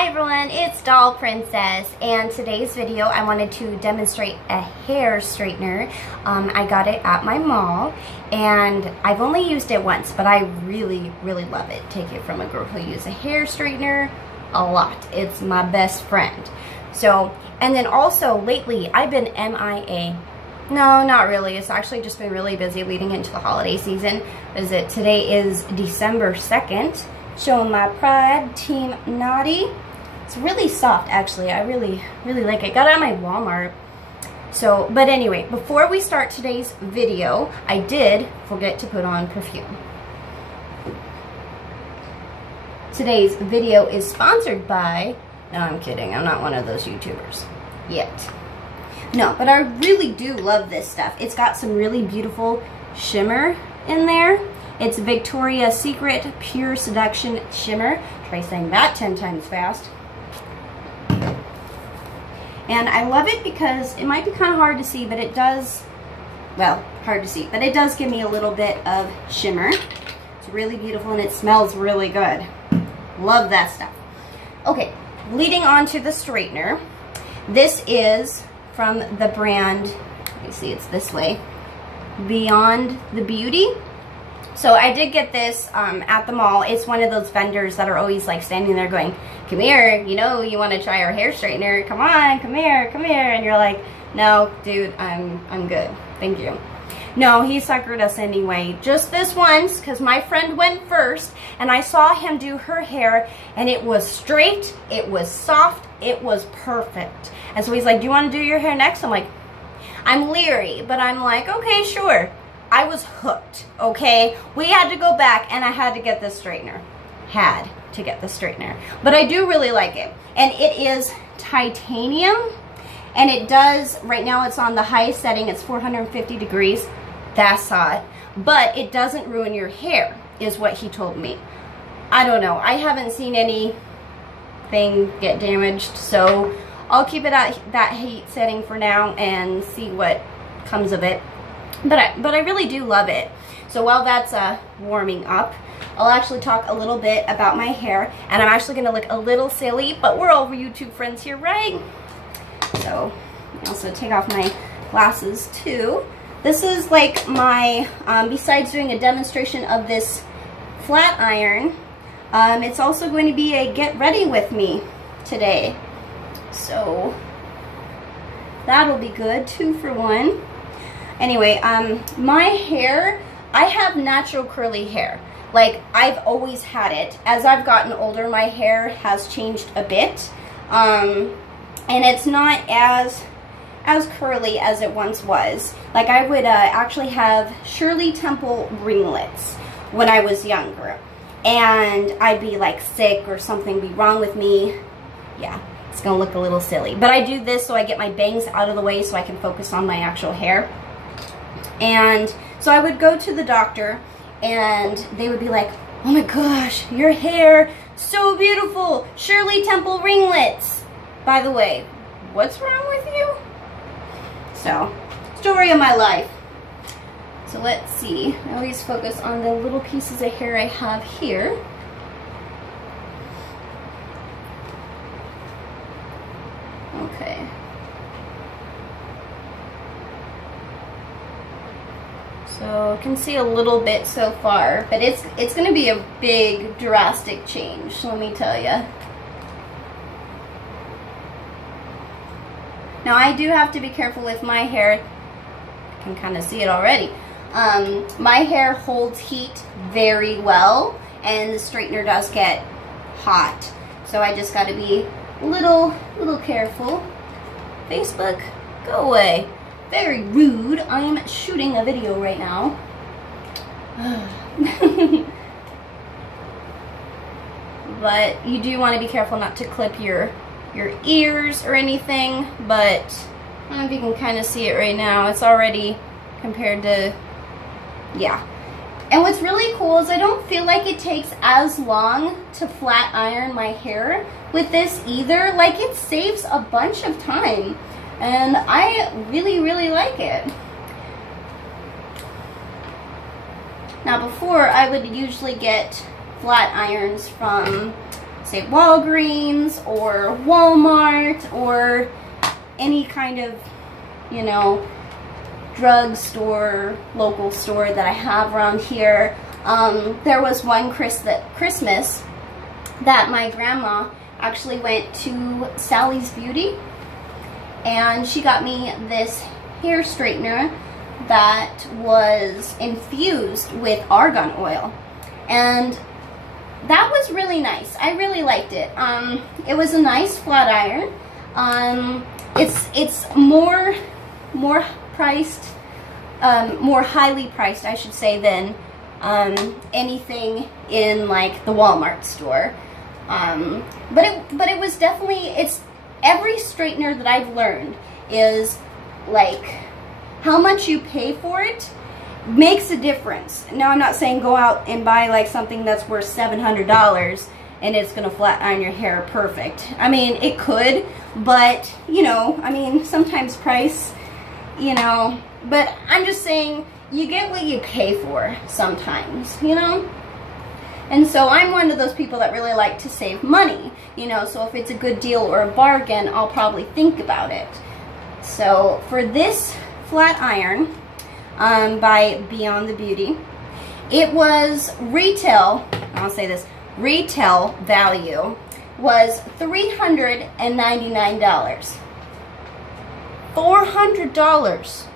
Hi everyone, it's Doll Princess, and today's video I wanted to demonstrate a hair straightener. I got it at my mall, and I've only used it once, but I really love it. Take it from a girl who uses a hair straightener a lot. It's my best friend. So, and then also lately I've been MIA. No, not really. It's actually just been really busy leading into the holiday season. Today is December 2nd. Showing my pride, Team Naughty. It's really soft, actually. I really like it. Got it at my Walmart. So, but anyway, before we start today's video, I did forget to put on perfume. Today's video is sponsored by, no, I'm kidding. I'm not one of those YouTubers yet. No, but I really do love this stuff. It's got some really beautiful shimmer in there. It's Victoria's Secret Pure Seduction Shimmer. Try saying that 10 times fast. And I love it because it might be kind of hard to see, but it does, well, hard to see, but it does give me a little bit of shimmer. It's really beautiful and it smells really good. Love that stuff. Okay, leading on to the straightener. This is from the brand, let me see, it's this way, Beyond the Beauty. So I did get this at the mall. It's one of those vendors that are always like standing there going, come here, you know you want to try our hair straightener. Come on, come here. And you're like, no, dude, I'm good. Thank you. No, he suckered us anyway. Just this once, because my friend went first, and I saw him do her hair, and it was straight, it was soft, it was perfect. And so he's like, do you want to do your hair next? I'm like, I'm leery, but I'm like, okay, sure. I was hooked, okay? We had to go back and I had to get this straightener. Had to get the straightener. But I do really like it. And it is titanium. And it does, right now it's on the highest setting. It's 450 degrees. That's hot. But it doesn't ruin your hair, is what he told me. I don't know. I haven't seen anything get damaged. So I'll keep it at that heat setting for now and see what comes of it. But I really do love it. So while that's warming up, I'll actually talk a little bit about my hair. And I'm actually going to look a little silly, but we're all YouTube friends here, right? So I also take off my glasses too. This is like my, besides doing a demonstration of this flat iron, it's also going to be a get ready with me today. So that'll be good, 2 for 1. Anyway, my hair, I have natural curly hair. Like, I've always had it. As I've gotten older, my hair has changed a bit. And it's not as curly as it once was. Like, I would actually have Shirley Temple ringlets when I was younger. And I'd be, like, sick or something be wrong with me. Yeah, it's going to look a little silly. But I do this so I get my bangs out of the way so I can focus on my actual hair. And so I would go to the doctor and they would be like, oh my gosh, your hair, so beautiful, Shirley Temple ringlets. By the way, what's wrong with you? So, story of my life. So let's see, I always focus on the little pieces of hair I have here. Okay. So I can see a little bit so far, but it's going to be a big, drastic change, let me tell you. Now I do have to be careful with my hair. I can kind of see it already. My hair holds heat very well, and the straightener does get hot. So I just got to be a little careful. Facebook, go away. Very rude. I am shooting a video right now. But you do want to be careful not to clip your ears or anything. But I don't know if you can kind of see it right now. It's already compared to, yeah. And what's really cool is I don't feel like it takes as long to flat iron my hair with this either. Like, it saves a bunch of time. And I really like it. Now before, I would usually get flat irons from say Walgreens or Walmart or any kind of, you know, drugstore, local store that I have around here. There was one Christmas that my grandma actually went to Sally's Beauty, and she got me this hair straightener that was infused with argan oil, and that was really nice. I really liked it. It was a nice flat iron. It's more priced, more highly priced, I should say, than anything in like the Walmart store. But it was definitely, it's every straightener that I've learned is like how much you pay for it makes a difference. Now, I'm not saying go out and buy like something that's worth $700 and it's gonna flat iron your hair perfect. I mean, it could, but you know, I mean, sometimes price, you know, but I'm just saying you get what you pay for sometimes, you know? And so I'm one of those people that really like to save money, you know, so if it's a good deal or a bargain, I'll probably think about it. So for this flat iron by Beyond the Beauty, it was retail, I'll say this, retail value was $399. $400.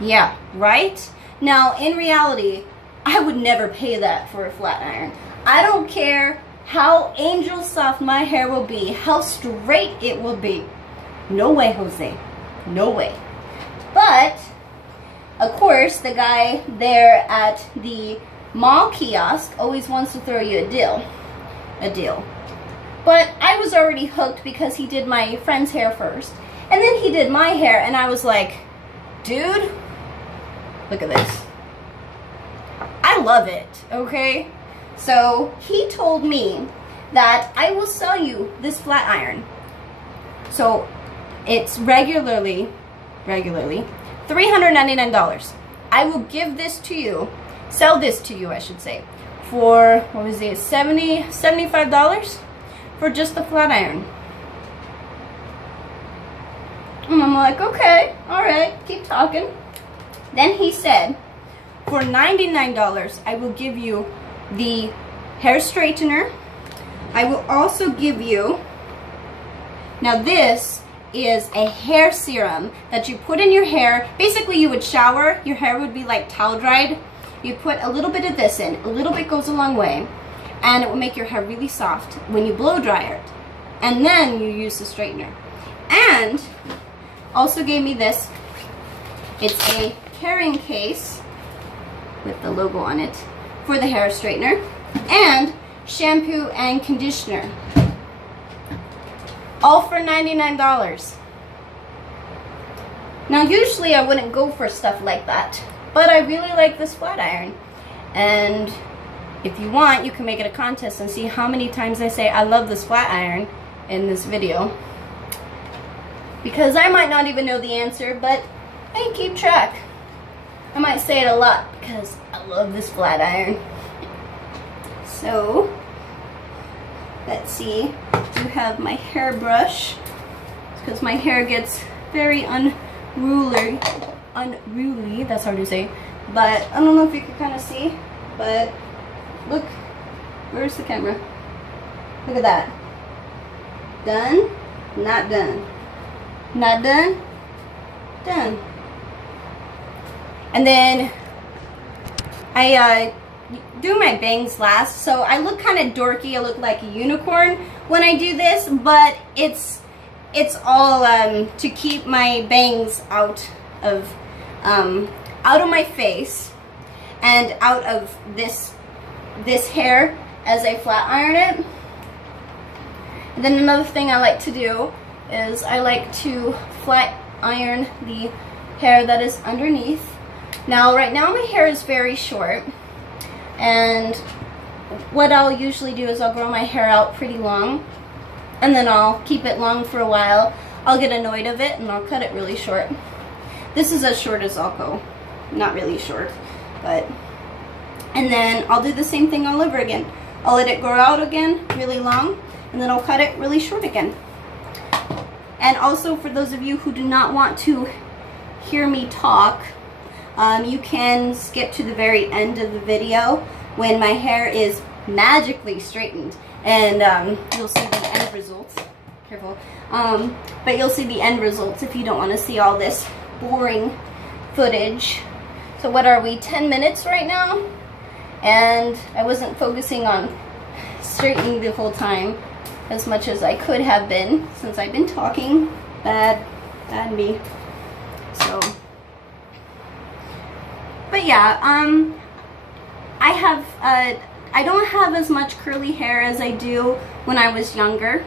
Yeah, right? Now, in reality, I would never pay that for a flat iron. I don't care how angel soft my hair will be, how straight it will be. No way, Jose. No way. But, of course, the guy there at the mall kiosk always wants to throw you a deal. But I was already hooked because he did my friend's hair first. And then he did my hair, and I was like, dude, look at this. I love it, okay? So he told me that I will sell you this flat iron. So it's regularly $399. I will give this to you, sell this to you, I should say, for, what was it, $75 for just the flat iron. And I'm like, okay, all right, keep talking. Then he said, for $99, I will give you the hair straightener. I will also give you, now this is a hair serum that you put in your hair. Basically, you would shower, your hair would be like towel dried. You put a little bit of this in, a little bit goes a long way, and it will make your hair really soft when you blow dry it. And then you use the straightener. And also gave me this. It's a carrying case with the logo on it for the hair straightener, and shampoo and conditioner, all for $99. Now usually I wouldn't go for stuff like that, but I really like this flat iron, and if you want, you can make it a contest and see how many times I say I love this flat iron in this video, because I might not even know the answer, but I keep track. I might say it a lot because I love this flat iron. So, let's see. I do have my hairbrush because my hair gets very unruly. That's hard to say. But I don't know if you can kind of see. But look, where's the camera? Look at that. Done, not done. Not done, done. And then I do my bangs last, so I look kind of dorky. I look like a unicorn when I do this, but it's all to keep my bangs out of my face and out of this hair as I flat iron it. And then another thing I like to do is I like to flat iron the hair that is underneath. Now, right now my hair is very short, and what I'll usually do is I'll grow my hair out pretty long, and then I'll keep it long for a while. I'll get annoyed of it, and I'll cut it really short. This is as short as I'll go. Not really short, but... And then I'll do the same thing all over again. I'll let it grow out again really long, and then I'll cut it really short again. And also, for those of you who do not want to hear me talk, you can skip to the very end of the video when my hair is magically straightened, and you'll see the end results. Careful. But you'll see the end results if you don't want to see all this boring footage. So what are we, 10 minutes right now? And I wasn't focusing on straightening the whole time as much as I could have been, since I've been talking. Bad me. So, but yeah, I don't have as much curly hair as I do when I was younger.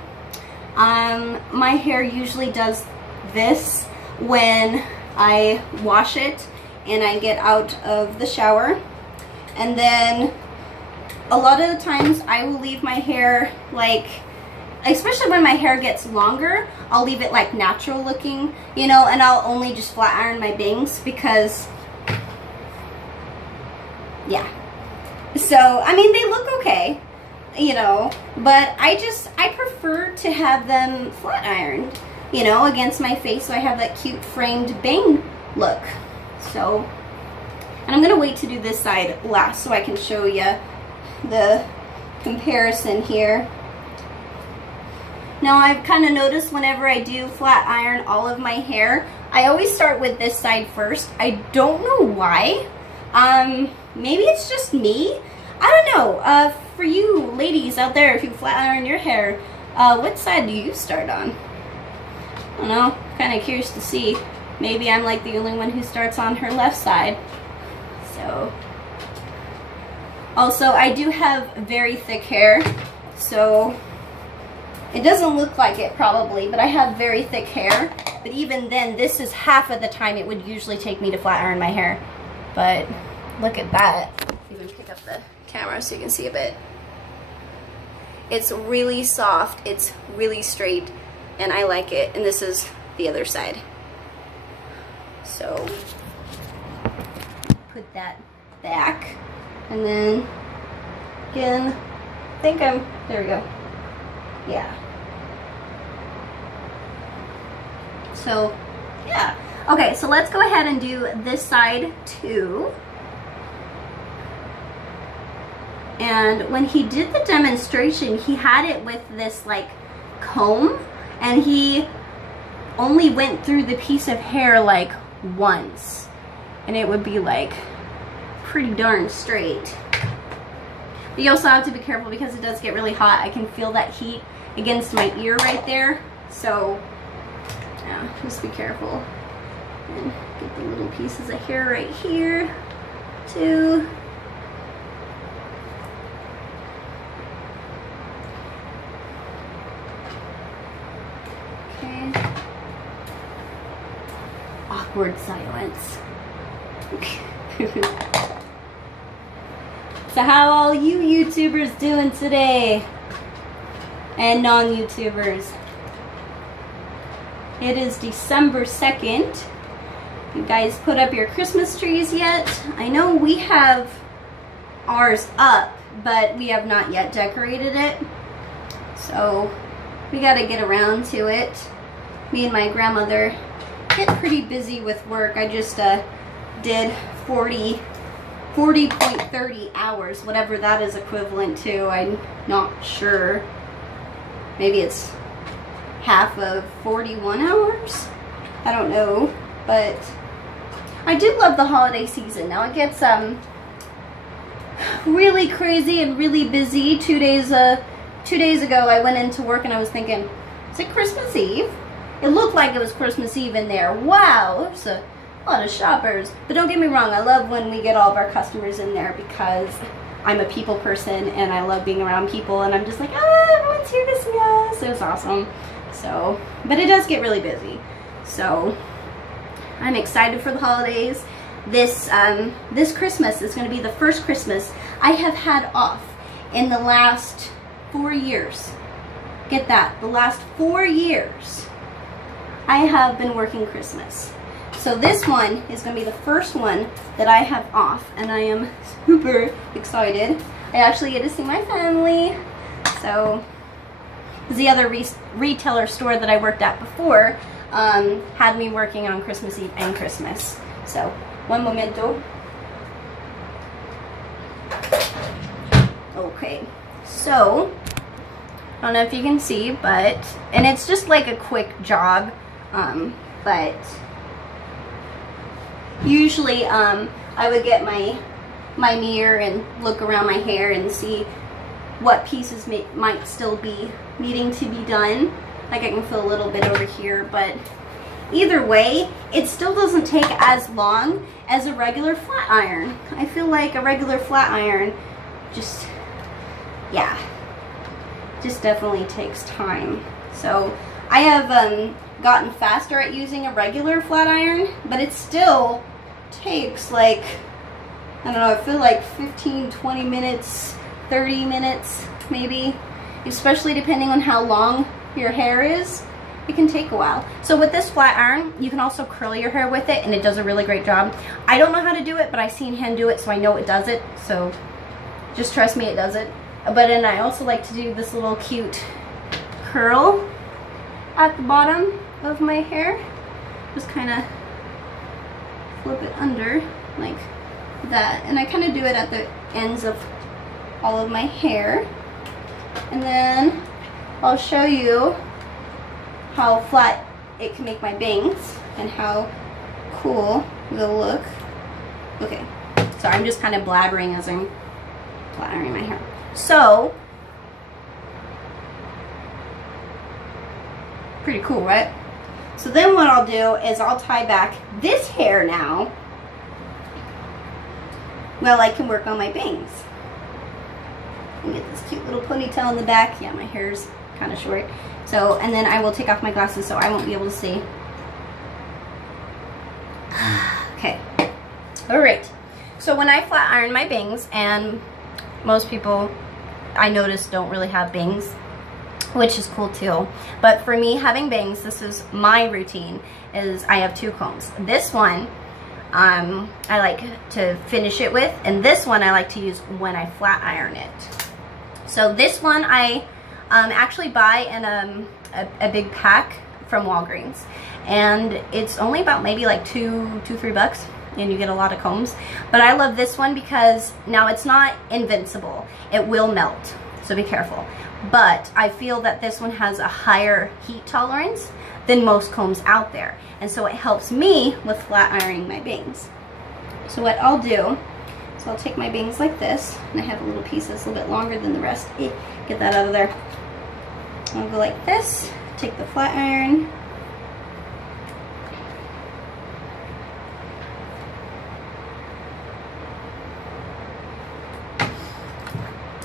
My hair usually does this when I wash it and I get out of the shower. And then a lot of the times I will leave my hair like, especially when my hair gets longer, I'll leave it like natural looking, you know, and I'll only just flat iron my bangs because, yeah. So, I mean, they look okay, you know, but I prefer to have them flat ironed, you know, against my face, so I have that cute framed bang look. So, and I'm going to wait to do this side last so I can show you the comparison here. Now, I've kind of noticed whenever I do flat iron all of my hair, I always start with this side first. I don't know why. Maybe it's just me. I don't know. For you ladies out there, if you flat iron your hair, what side do you start on? I don't know. Kind of curious to see. Maybe I'm like the only one who starts on her left side. So, also, I do have very thick hair, so it doesn't look like it probably, but I have very thick hair. But even then, this is half of the time it would usually take me to flat iron my hair. But look at that. Even pick up the camera so you can see a bit. It's really soft, it's really straight, and I like it. And this is the other side. So, put that back, and then again, there we go. Yeah. So, yeah. Okay, so let's go ahead and do this side too. And when he did the demonstration, he had it with this like comb, and he only went through the piece of hair like once, and it would be like pretty darn straight. But you also have to be careful because it does get really hot. I can feel that heat against my ear right there. So, yeah, just be careful. And get the little pieces of hair right here, too. Okay. Awkward silence. So how all you YouTubers doing today? And non-YouTubers. It is December 2nd. You guys put up your Christmas trees yet? I know we have ours up, but we have not yet decorated it. So we gotta get around to it. Me and my grandmother get pretty busy with work. I just did 40.30 hours, whatever that is equivalent to. I'm not sure. Maybe it's half of 41 hours? I don't know, but I do love the holiday season. Now it gets really crazy and really busy. 2 days ago I went into work and I was thinking, is it Christmas Eve? It looked like it was Christmas Eve in there. Wow, there's a lot of shoppers. But don't get me wrong, I love when we get all of our customers in there because I'm a people person and I love being around people, and I'm just like, ah, everyone's here to see us. It was awesome. So, but it does get really busy. So I'm excited for the holidays. This Christmas is going to be the first Christmas I have had off in the last 4 years. Get that, the last 4 years I have been working Christmas. So this one is going to be the first one that I have off, and I am super excited. I actually get to see my family. So the other retailer store that I worked at before had me working on Christmas Eve and Christmas. So, one momento. Okay, so, I don't know if you can see, but, and it's just like a quick job, but usually I would get my mirror and look around my hair and see what pieces might still be needing to be done. Like I can feel a little bit over here, but either way, it still doesn't take as long as a regular flat iron. I feel like a regular flat iron just, yeah, just definitely takes time. So I have gotten faster at using a regular flat iron, but it still takes like, I don't know, I feel like 15, 20 minutes, 30 minutes maybe, especially depending on how long your hair is. It can take a while. So with this flat iron, you can also curl your hair with it, and it does a really great job. I don't know how to do it, but I've seen him do it, so I know it does it. So just trust me, it does it. But then I also like to do this little cute curl at the bottom of my hair. Just kind of flip it under like that. And I kind of do it at the ends of all of my hair. And then I'll show you how flat it can make my bangs and how cool they'll look. Okay, so I'm just kind of blabbering as I'm flat ironing my hair. So, pretty cool, right? So then what I'll do is I'll tie back this hair now while I can work on my bangs. And get this cute little ponytail in the back. Yeah, my hair's kind of short. So, and then I will take off my glasses so I won't be able to see. Okay. Alright. So when I flat iron my bangs, and most people I notice don't really have bangs, which is cool too. But for me, having bangs, this is my routine, is I have two combs. This one, I like to finish it with, and this one I like to use when I flat iron it. So this one I actually buy in a big pack from Walgreens, and it's only about maybe like $3 bucks, and you get a lot of combs. But I love this one because now it's not invincible. It will melt, so be careful. But I feel that this one has a higher heat tolerance than most combs out there, and so it helps me with flat ironing my bangs. So what I'll do, so I'll take my bangs like this, and I have a little piece that's a little bit longer than the rest. Get that out of there. I'll go like this, take the flat iron,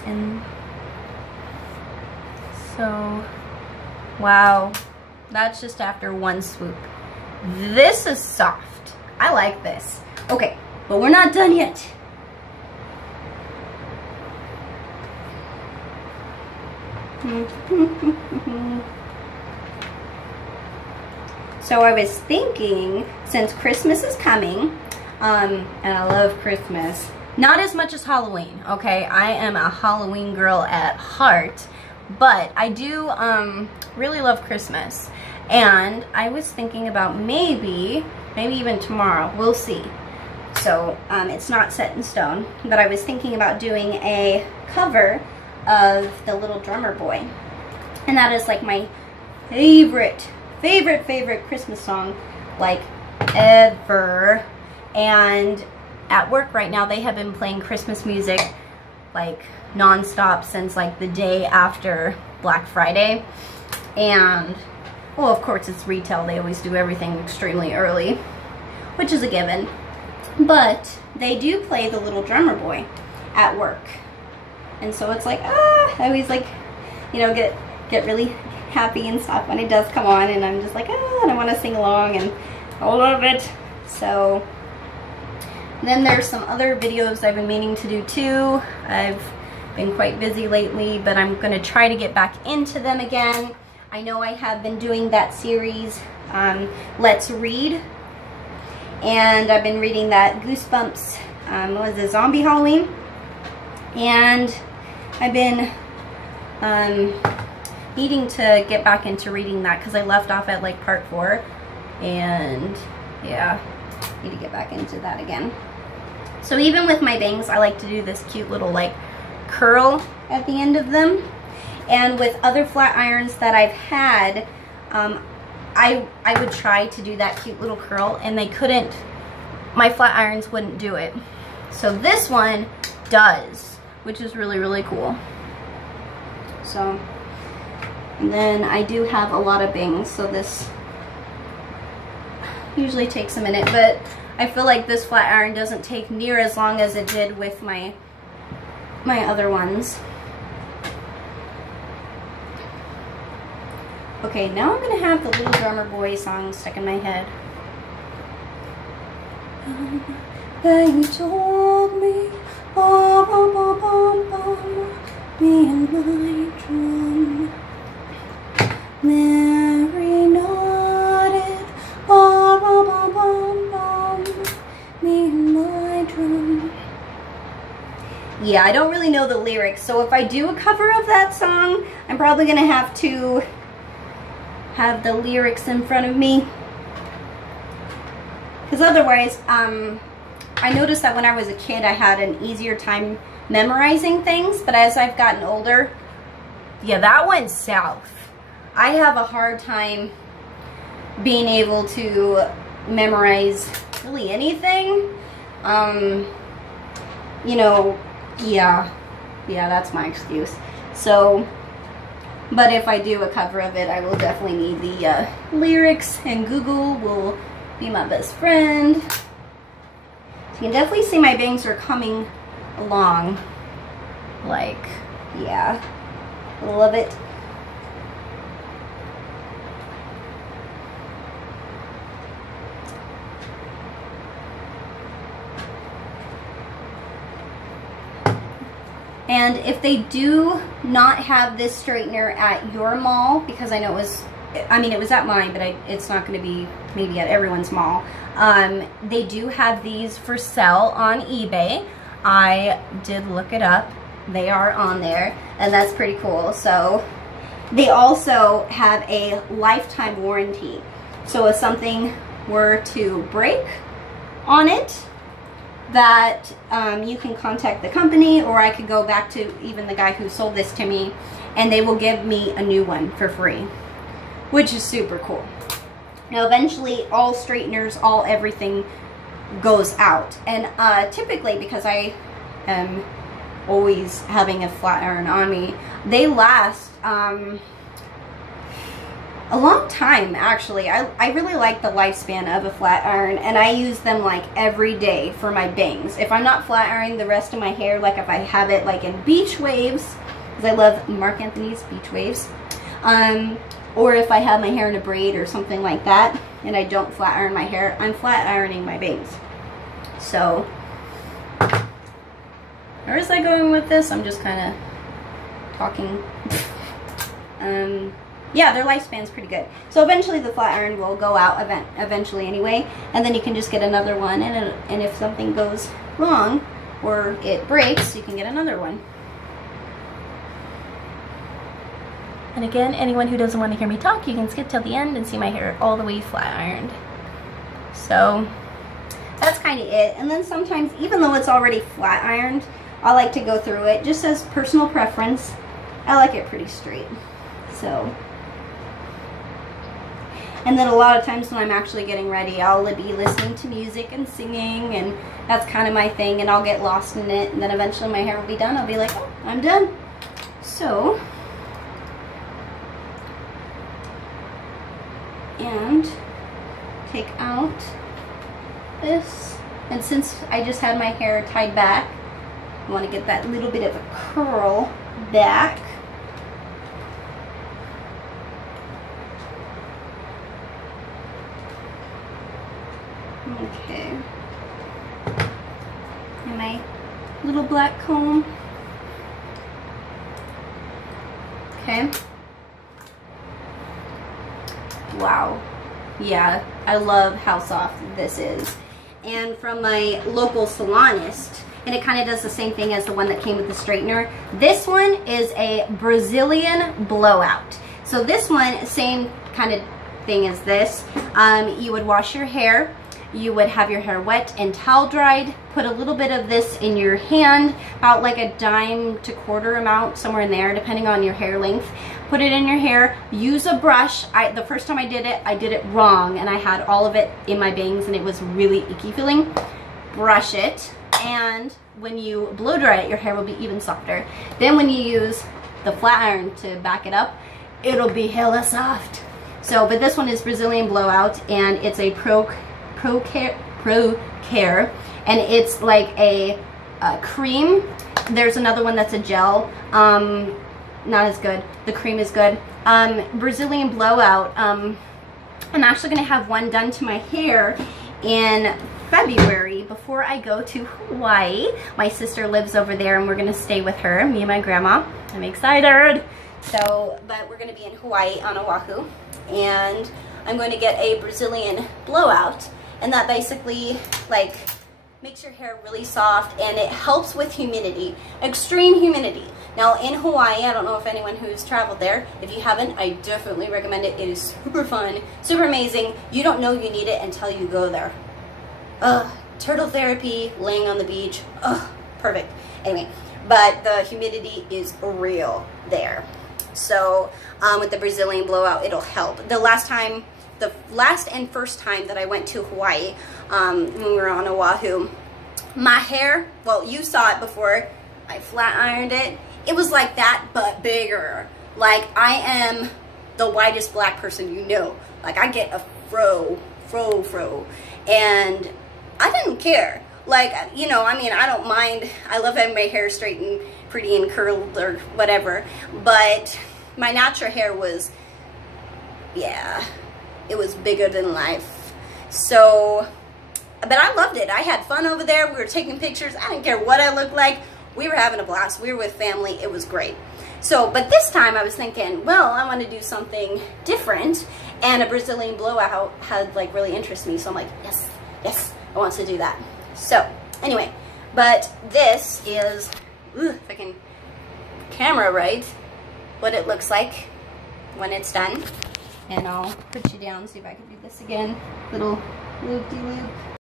and so, wow, that's just after one swoop. This is soft. I like this. Okay, but we're not done yet. So I was thinking, since Christmas is coming, and I love Christmas, not as much as Halloween, okay? I am a Halloween girl at heart, but I do really love Christmas. And I was thinking about maybe even tomorrow, we'll see. So it's not set in stone, but I was thinking about doing a cover of The Little Drummer Boy. And that is like my favorite Christmas song, like, ever. And at work right now, they have been playing Christmas music like non-stop since like the day after Black Friday. And, well, of course it's retail. They always do everything extremely early, which is a given. But they do play The Little Drummer Boy at work. And so it's like, I always like, you know, get really happy and stuff when it does come on, and I'm just like, and I want to sing along, and I love it. So then there's some other videos I've been meaning to do too. I've been quite busy lately, but I'm going to try to get back into them again. I know I have been doing that series, Let's Read, and I've been reading that Goosebumps, what was it, Zombie Halloween? And I've been needing to get back into reading that because I left off at like part 4, and yeah, need to get back into that again. So even with my bangs, I like to do this cute little like curl at the end of them. And with other flat irons that I've had, I would try to do that cute little curl, and they couldn't, my flat irons wouldn't do it. So this one does, which is really, really cool. So, and then I do have a lot of bangs, so this usually takes a minute, but I feel like this flat iron doesn't take near as long as it did with my other ones. Okay, now I'm gonna have the Little Drummer Boy song stuck in my head. You told me, ba, ba, ba, ba, ba, me and my drum. Mary nodded, ba, ba, ba, ba, ba, me and my drum. Yeah, I don't really know the lyrics, so if I do a cover of that song, I'm probably gonna have to have the lyrics in front of me, because otherwise I noticed that when I was a kid I had an easier time memorizing things, but as I've gotten older, yeah, that went south. I have a hard time being able to memorize really anything. You know, yeah, that's my excuse. So, but if I do a cover of it, I will definitely need the lyrics, and Google will be my best friend. So you can definitely see my bangs are coming along. Like, yeah, love it. And if they do not have this straightener at your mall, because I know it was at mine, but it's not going to be maybe at everyone's mall. They do have these for sale on eBay. I did look it up. They are on there, and that's pretty cool. So they also have a lifetime warranty. So if something were to break on it, that you can contact the company, or I could go back to even the guy who sold this to me, and they will give me a new one for free, which is super cool. Now eventually all straighteners, all everything goes out, and typically, because I am always having a flat iron on me, they last a long time, actually. I really like the lifespan of a flat iron, and I use them like every day for my bangs. If I'm not flat ironing the rest of my hair, like if I have it like in beach waves, because I love Marc Anthony's beach waves, or if I have my hair in a braid or something like that, and I don't flat iron my hair, I'm flat ironing my bangs. So, where is I going with this? I'm just kind of talking. Yeah, their lifespan's pretty good. So eventually the flat iron will go out eventually anyway, and then you can just get another one, and if something goes wrong or it breaks, you can get another one. And again, anyone who doesn't want to hear me talk, you can skip till the end and see my hair all the way flat ironed. So that's kind of it. And then sometimes, even though it's already flat ironed, I like to go through it just as personal preference. I like it pretty straight. So, and then a lot of times when I'm actually getting ready, I'll be listening to music and singing, and that's kind of my thing, and I'll get lost in it, and then eventually my hair will be done. I'll be like, oh, I'm done. So, and take out this, and since I just had my hair tied back, I want to get that little bit of a curl back. Okay, and my little black comb. Okay. Wow. Yeah, I love how soft this is. And from my local salonist, and it kind of does the same thing as the one that came with the straightener. This one is a Brazilian blowout. So this one, same kind of thing as this. You would wash your hair. You would have your hair wet and towel dried, put a little bit of this in your hand, about like a dime to quarter amount, somewhere in there, depending on your hair length. Put it in your hair, use a brush. The first time I did it wrong, and I had all of it in my bangs, and it was really icky feeling. Brush it, and when you blow dry it, your hair will be even softer. Then when you use the flat iron to back it up, it'll be hella soft. So, but this one is Brazilian blowout, and it's a Pro Care, and it's like a cream. There's another one that's a gel. Not as good. The cream is good. Brazilian blowout. I'm actually gonna have one done to my hair in February before I go to Hawaii. My sister lives over there, and we're gonna stay with her, me and my grandma. I'm excited. So, but we're gonna be in Hawaii on Oahu, and I'm going to get a Brazilian blowout, and that basically like makes your hair really soft, and it helps with humidity, extreme humidity. Now in Hawaii, I don't know if anyone who's traveled there, if you haven't, I definitely recommend it. It is super fun, super amazing. You don't know you need it until you go there. Turtle therapy, laying on the beach, perfect. Anyway, but the humidity is real there. So with the Brazilian blowout, it'll help. The last and first time that I went to Hawaii, when we were on Oahu, my hair, well, you saw it before, I flat ironed it. It was like that, but bigger. Like, I am the whitest black person you know. Like, I get a fro, and I didn't care. Like, you know, I mean, I don't mind. I love having my hair straightened, pretty and curled or whatever, but my natural hair was, yeah, it was bigger than life. So, but I loved it. I had fun over there. We were taking pictures. I didn't care what I looked like. We were having a blast. We were with family. It was great. So, but this time I was thinking, well, I want to do something different, and a Brazilian blowout had like really interested me. So I'm like, yes, I want to do that. So anyway, but this is, if I can camera right, what it looks like when it's done. And I'll put you down, see if I can do this again. Little loop-de-loop.